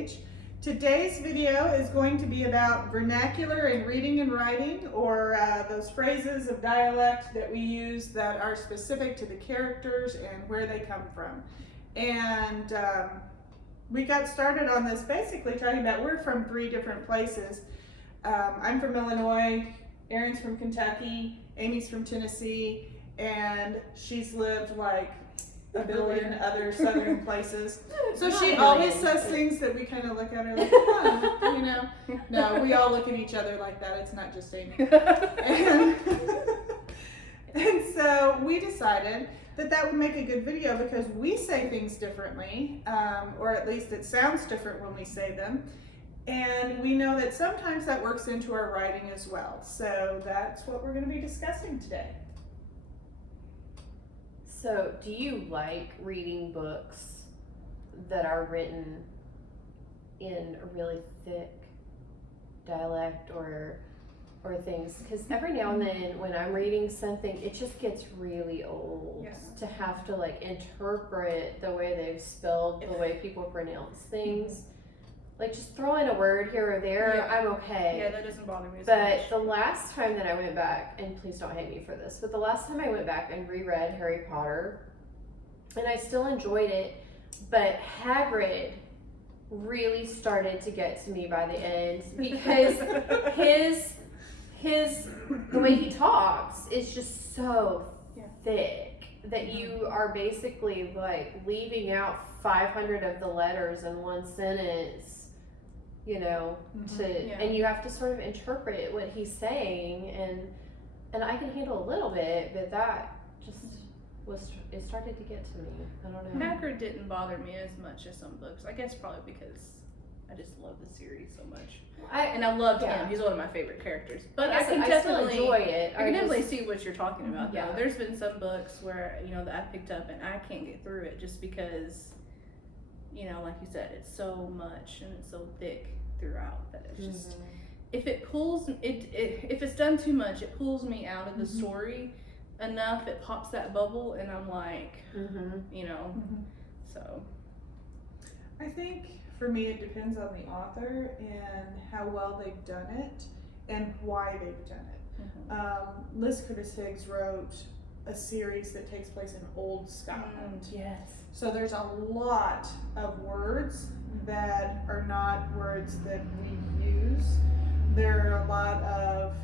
page. Today's video is going to be about vernacular in reading and writing, or those phrases of dialect that we use that are specific to the characters and where they come from. And we got started on this basically talking about we're from 3 different places. I'm from Illinois, Erin's from Kentucky, Amy's from Tennessee, and she's lived like a billion other southern places. So she always says things that we kind of look at her like, huh, you know. No, we all look at each other like that. It's not just Amy. And so we decided that that would make a good video because we say things differently, or at least it sounds different when we say them. And we know that sometimes that works into our writing as well. So that's what we're going to be discussing today. So, do you like reading books that are written in a really thick dialect or things? Because every now and then when I'm reading something, it just gets really old to have to like interpret the way they've spelled, the way people pronounce things. Like just throw in a word here or there, I'm okay. Yeah, that doesn't bother me as But much. the last time that I went back, and please don't hate me for this, but the last time I went back and reread Harry Potter, and I still enjoyed it, but Hagrid really started to get to me by the end because the way he talks is just so thick that you are basically like leaving out 500 of the letters in one sentence. You know, and you have to sort of interpret what he's saying, and I can handle a little bit, but that just it started to get to me. I don't know. Hagrid didn't bother me as much as some books. I guess probably because I just love the series so much. I loved him. He's one of my favorite characters. But I can definitely still enjoy it. I can definitely see what you're talking about. Yeah. Though. There's been some books where that I picked up and I can't get through it just because, like you said, it's so much and it's so thick throughout that it's just if it's done too much, it pulls me out of the story enough. It pops that bubble and I'm like, so. I think for me it depends on the author and how well they've done it and why they've done it. Liz Curtis Higgs wrote a series that takes place in Old Scotland. Yes. So there's a lot of words that are not words that we use. There are a lot of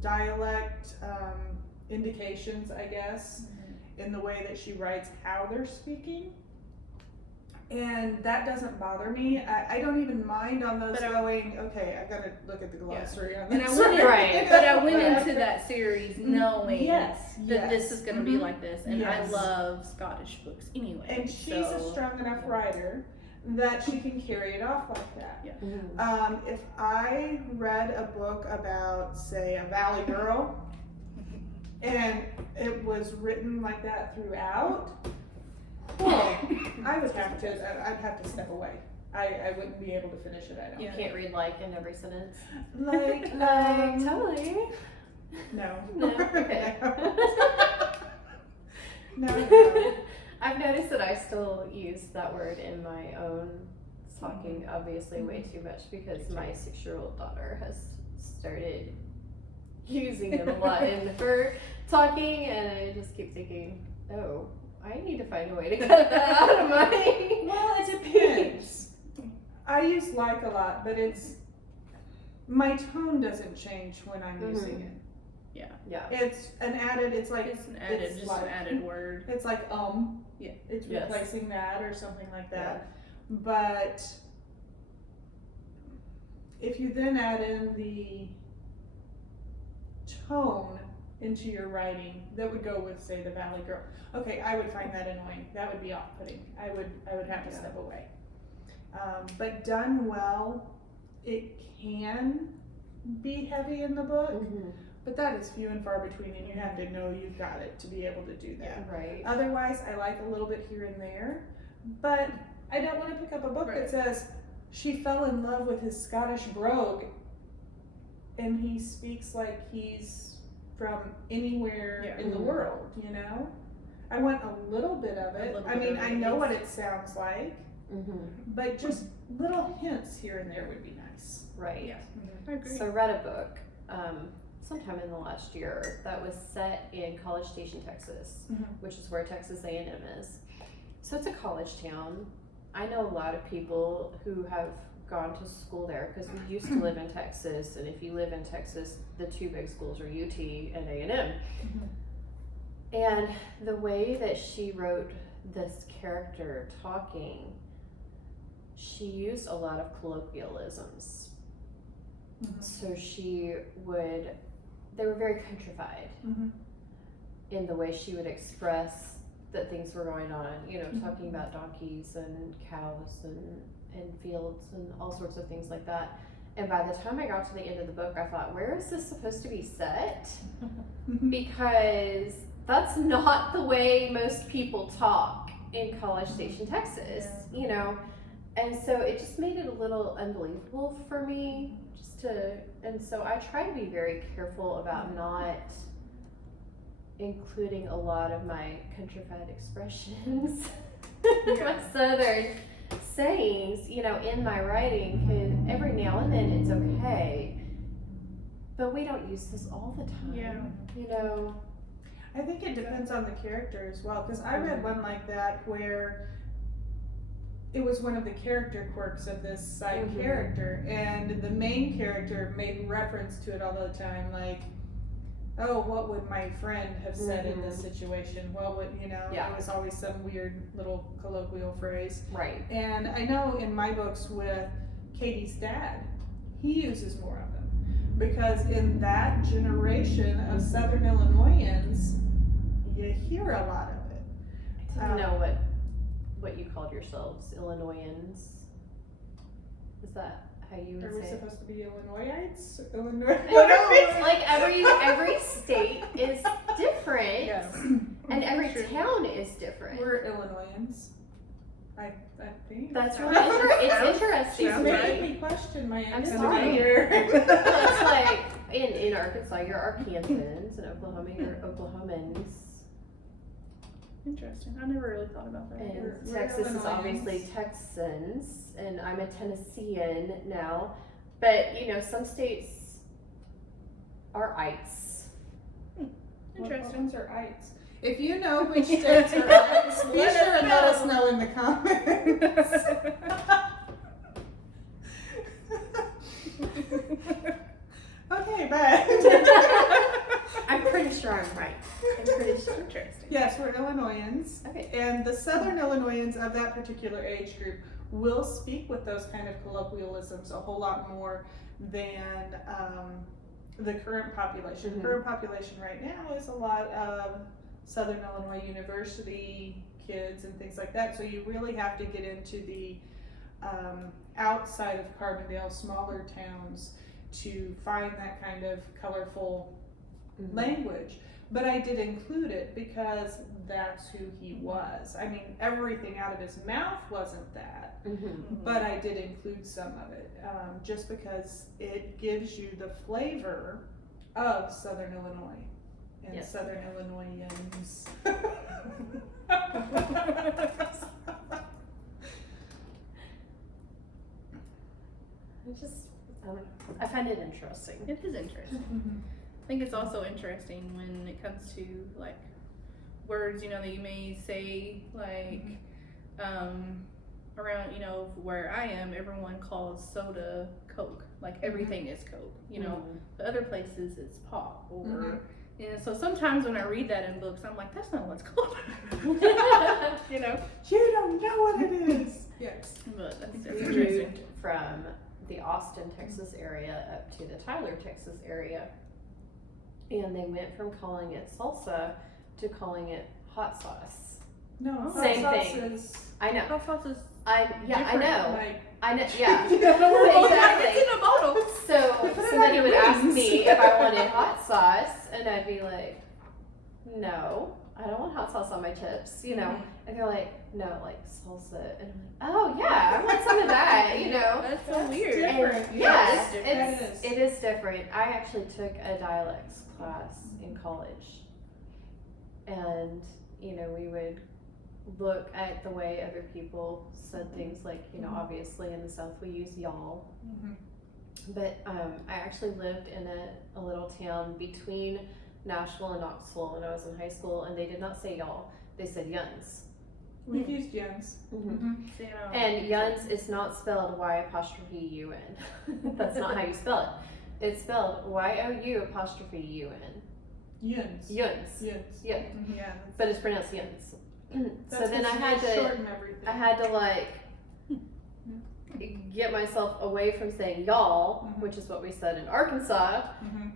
dialect indications, I guess, in the way that she writes how they're speaking. And that doesn't bother me. I don't even mind on those going, okay, I've got to look at the glossary on this. But I went into that series knowing that Yes. this is going to be like this. And I love Scottish books anyway. And she's a strong enough writer that she can carry it off like that. Yeah. If I read a book about, say, a valley girl, and it was written like that throughout, I'd have to step away. I wouldn't be able to finish it. I don't. You can't read like in every sentence. Like totally. No. No. Okay. No. I've noticed that I still use that word in my own talking, obviously way too much because my 6-year-old daughter has started using it a lot in her talking, and I just keep thinking, oh, I need to find a way to cut that out of my Well, it depends. I use like a lot, but my tone doesn't change when I'm using it. Yeah. It's an added word. It's like it's replacing that or something like that. But if you then add in the tone into your writing that would go with, say, the Valley Girl. Okay, I would find that annoying. That would be off-putting. I would have to step away. But done well, it can be heavy in the book, but that is few and far between, and you have to know you've got it to be able to do that. Yeah, right. Otherwise, I like a little bit here and there, but I don't want to pick up a book that says she fell in love with his Scottish brogue, and he speaks like he's from anywhere in the world, I want a little bit of it. I mean, I know what it sounds like, but just little hints here and there would be nice. Right. Yeah. I agree. So I read a book sometime in the last year that was set in College Station, Texas, which is where Texas A&M is. So it's a college town. I know a lot of people who have gone to school there because we used to live in Texas, and if you live in Texas, the two big schools are UT and A&M. And the way that she wrote this character talking, she used a lot of colloquialisms. So they were very countrified in the way she would express that things were going on, talking about donkeys and cows and fields and all sorts of things like that. And by the time I got to the end of the book, I thought, where is this supposed to be set? Because that's not the way most people talk in College Station, Texas, And so it just made it a little unbelievable for me and so I try to be very careful about not including a lot of my countrified expressions, my southern sayings, in my writing, because every now and then it's okay, but we don't use this all the time, I think it depends on the character as well, because I read one like that where it was one of the character quirks of this side character, and the main character made reference to it all the time, like, oh, what would my friend have said in this situation? What would, it was always some weird little colloquial phrase. Right. And I know in my books with Katie's dad, he uses more of them, because in that generation of Southern Illinoisans, you hear a lot of it. I didn't know what you called yourselves, Illinoisans. Is that how you would Are we say supposed to be Illinoisites? Illinois? Like every state is different, and every town is different. We're Illinoisans. I think. That's really it's interesting. She's making me question my I'm identity sorry. here. It's like in Arkansas, you're Arkansans, and Oklahoma, you're Oklahomans. Interesting. I never really thought about that. And We're Texas is Illinoisans. obviously Texans, and I'm a Tennessean now. But some states are ites. Interesting. What ones are ites? If you know which states are ites, be sure and let us know in the comments. Okay, but I'm pretty sure I'm right. I'm pretty sure. Interesting. yes, we're Illinoisans. Okay. And the Southern Illinoisans of that particular age group will speak with those kind of colloquialisms a whole lot more than the current population. The current population right now is a lot of Southern Illinois University kids and things like that. So you really have to get into the outside of Carbondale, smaller towns to find that kind of colorful language. But I did include it because that's who he was. I mean, everything out of his mouth wasn't that, but I did include some of it, just because it gives you the flavor of Southern Illinois and Southern Illinoisans. I find it interesting. It is interesting. I think it's also interesting when it comes to like words, that you may say, like around, where I am, everyone calls soda Coke. Like everything is Coke, But other places it's pop or so sometimes when I read that in books, I'm like, that's not what's called. You don't know what it is. Yes. But I think that's We interesting. moved from the Austin, Texas area up to the Tyler, Texas area. And they went from calling it salsa to calling it hot sauce. No, hot Same sauce thing. is I know. Hot sauce is I different, know. like I know. Yeah. exactly. Exactly. It's in a bottle. So somebody would ask me if I wanted hot sauce, and I'd be like, no, I don't want hot sauce on my chips, And they're like, no, like salsa, and I'm like, oh yeah, I want some of that, That's so That's weird. different. And yeah, It's different. it is different. I actually took a dialects class in college, and we would look at the way other people said things, like, you know, obviously in the South we use y'all. Mhm. But I actually lived in a little town between Nashville and Knoxville when I was in high school, and they did not say y'all, they said yuns. We've used yuns. See, And yuns is not spelled Y''UN. That's not how you spell it. It's spelled YOU''UN. Yuns. Yuns. Yuns. Yeah. Mhm, yeah. But it's pronounced yuns. That's So then I what's had to shorten everything. I had to like get myself away from saying y'all, which is what we said in Arkansas,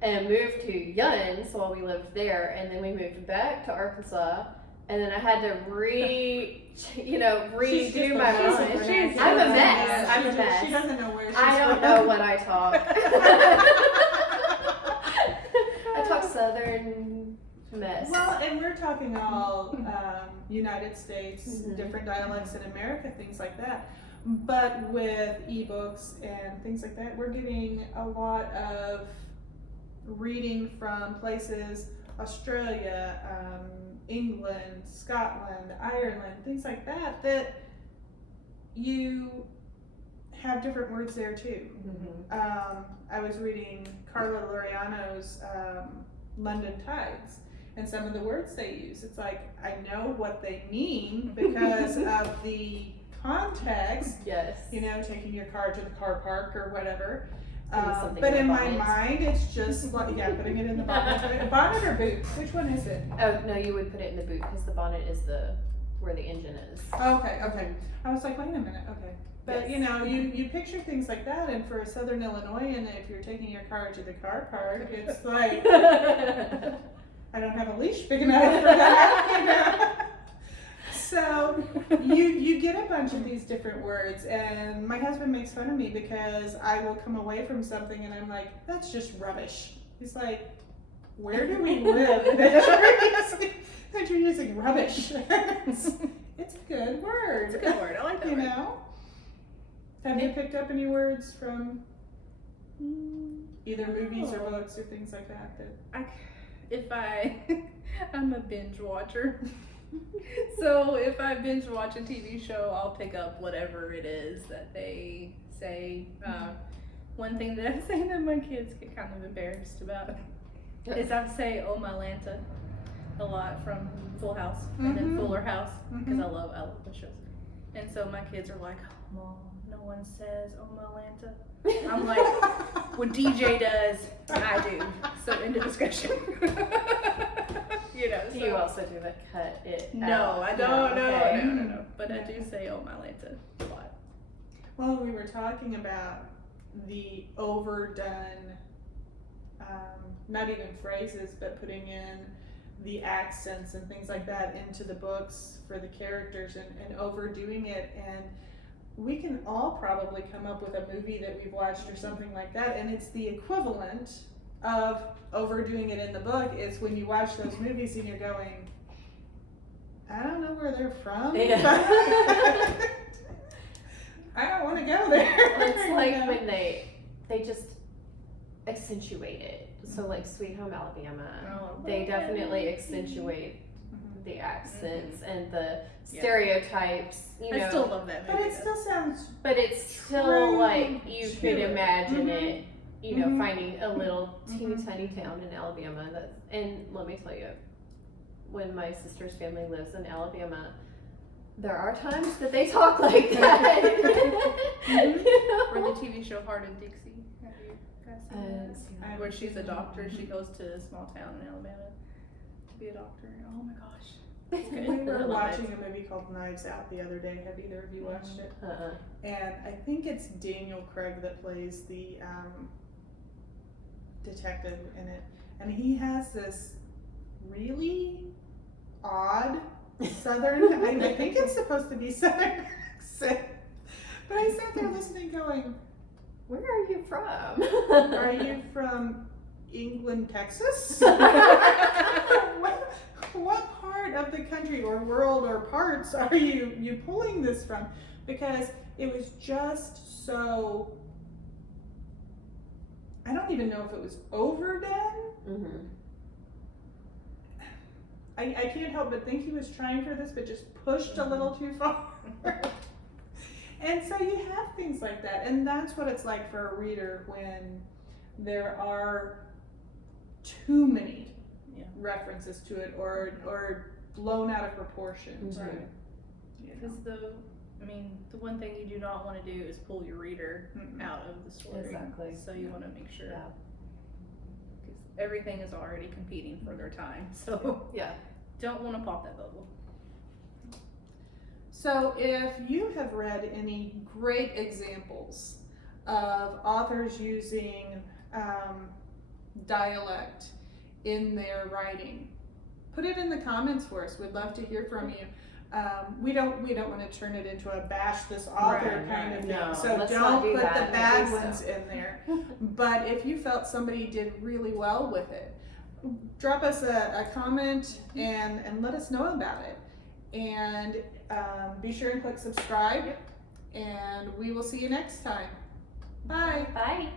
and move to yuns while we lived there, and then we moved back to Arkansas, and then I had to redo my mind. I'm a mess. I'm a mess. She doesn't know where she's I don't from. know what I talk. I talk Southern mess. Well, and we're talking all United States, different dialects in America, things like that. But with ebooks and things like that, we're getting a lot of reading from places, Australia, England, Scotland, Ireland, things like that, that you have different words there too. I was reading Carla Laureano's London Tides, and some of the words they use, it's like, I know what they mean because of the context. Yes. You know, taking your car to the car park or whatever. Putting But something in the my bonnet. mind, it's just like, putting it in the bonnet. Bonnet or boot? Which one is it? Oh no, you would put it in the boot because the bonnet is where the engine is. Okay. I was like, wait a minute, okay. But Yes. you know, you picture things like that, and for a Southern Illinoisan, if you're taking your car to the car park, it's like, I don't have a leash big enough for that, you know? So you get a bunch of these different words, and my husband makes fun of me because I will come away from something and I'm like, that's just rubbish. He's like, where do we live that you're using rubbish? It's a good word. It's a good word. I like that You word. know? Have you picked up any words from either movies or books or things like that? I'm a binge watcher. So if I binge watch a TV show, I'll pick up whatever it is that they say. One thing that I say that my kids get kind of embarrassed about is I say "Oh my Lanta" a lot from Full House and then Fuller House because I love the shows. And so my kids are like, "Oh, Mom, no one says "Oh my Lanta." I'm like, when DJ does, I do. So end of discussion. You know. Do you also do the cut it No, out? I don't. Okay. No. But I do say "Oh my Lanta" a lot. Well, we were talking about the overdone, not even phrases, but putting in the accents and things like that into the books for the characters and overdoing it. And we can all probably come up with a movie that we've watched or something like that, and it's the equivalent of overdoing it in the book. It's when you watch those movies and you're going, I don't know where they're from. Yeah. I don't want to go there. Well, it's like You know? when they just accentuate it. So like Sweet Home Alabama, they definitely accentuate the accents and the stereotypes. You know, I still love that movie. But it still sounds. but it's still true like you to could it. imagine it. You know, Mhm. finding a little teeny tiny town in Alabama. And let me tell you, when my sister's family lives in Alabama, there are times that they talk like that. Or the TV show Heart of Dixie. Have you guys seen that? Where she's a doctor. She goes to a small town in Alabama to be a doctor. Oh my gosh. It's good. We I were love watching it. a movie called Knives Out the other day. Have either of you watched it? Uh-uh. And I think it's Daniel Craig that plays the detective in it. And he has this really odd Southern, I think it's supposed to be Southern accent. But I sat there listening going, Where are you from? are you from England, Texas? what part of the country or world or parts are you pulling this from? Because it was just so, I don't even know if it was overdone. Mm-hmm. I can't help but think he was trying for this, but just pushed a little too far. And so you have things like that, and that's what it's like for a reader when there are too many references to it or blown out of proportion. Right. Because the one thing you do not want to do is pull your reader out of the story. Exactly. So you want to make sure. Yeah. Because everything is already competing for their time. So Yeah. don't want to pop that bubble. So if you have read any great examples of authors using dialect in their writing, put it in the comments for us. We'd love to hear from you. We don't want to turn it into a bash this author kind of thing. No, so let's don't not do put that. the bad Please ones don't. in there. But if you felt somebody did really well with it, drop us a comment and let us know about it. And be sure and click subscribe. And we will see you next time. Bye. Bye.